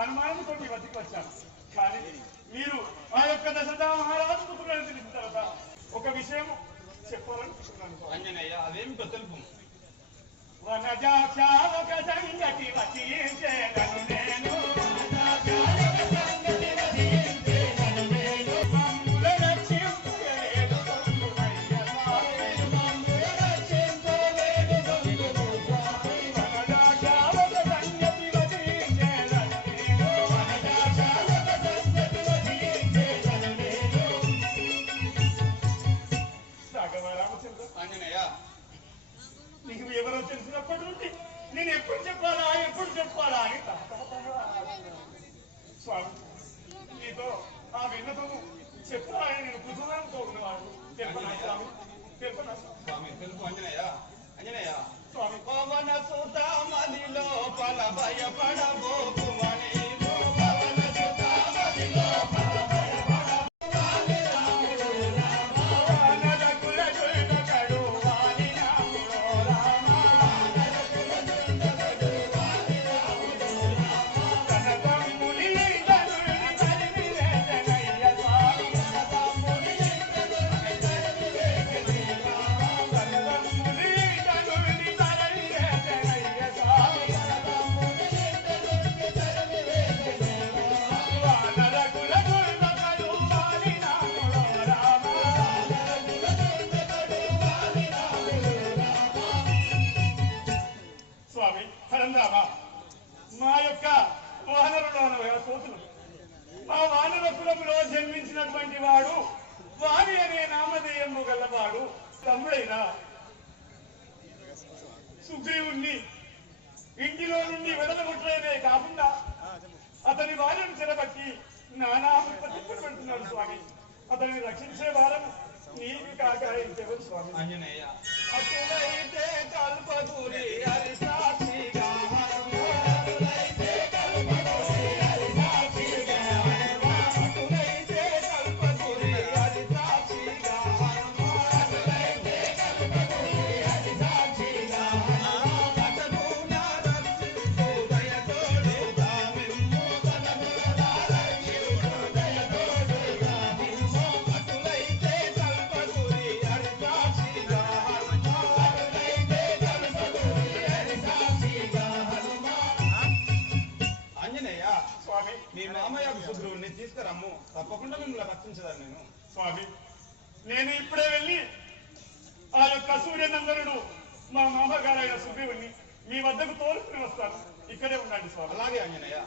అనుమానంతో మీ వద్దకు వచ్చాను కానీ మీరు ఆ యొక్క దశరథ మహారాజు పుత్రులను తెలిసిన తర్వాత ఒక విషయం చెప్పాలనుకుంటున్నాను. అంజనయ్య అదేమిటో తెలుపు వనజాక్షావక సంగతి వచించేదను రామచంద్ర నీకు ఎవరో తెలిసినప్పటి నుండి నేను ఎప్పుడు చెప్పాలా ఎప్పుడు చెప్పాలా అని స్వామి నీతో ఆ విన్నతో చెప్పాలని నేను కుతూహలంతో ఉన్నవాడు. చెప్పనా స్వామి తెలుపు అంజనయ్య అంజనయ్య స్వామి పవన సుత మది లోపల పరందామా మా యొక్క వానరులో సోతులు ఆ వానర కులములో జన్మించినటువంటి వాడు వారి అనే నామధేయము గలవాడు తమ్ముడైన. సుగ్రీవుణ్ణి ఇంటిలో నుండి వెడలగొట్టడమే కాకుండా అతని భార్యను చెరబట్టి నానా విపత్తులు పెడుతున్నాడు స్వామి. అతన్ని రక్షించే వారం నీకు కాక స్వామి. అంజనయ్య స్వామి. మీ మామయ్య సుగ్రీవుని తీసుకురమ్ము. తప్పకుండా మిమ్మల్ని రక్షించదాను నేను. స్వామి నేను ఇప్పుడే వెళ్ళి ఆ యొక్క సూర్యనందనుడు మా మామగారైన సుగ్రీవుణ్ణి మీ వద్దకు తోలుకుని వస్తాను. ఇక్కడే ఉండండి స్వామి. అలాగే అంజనేయ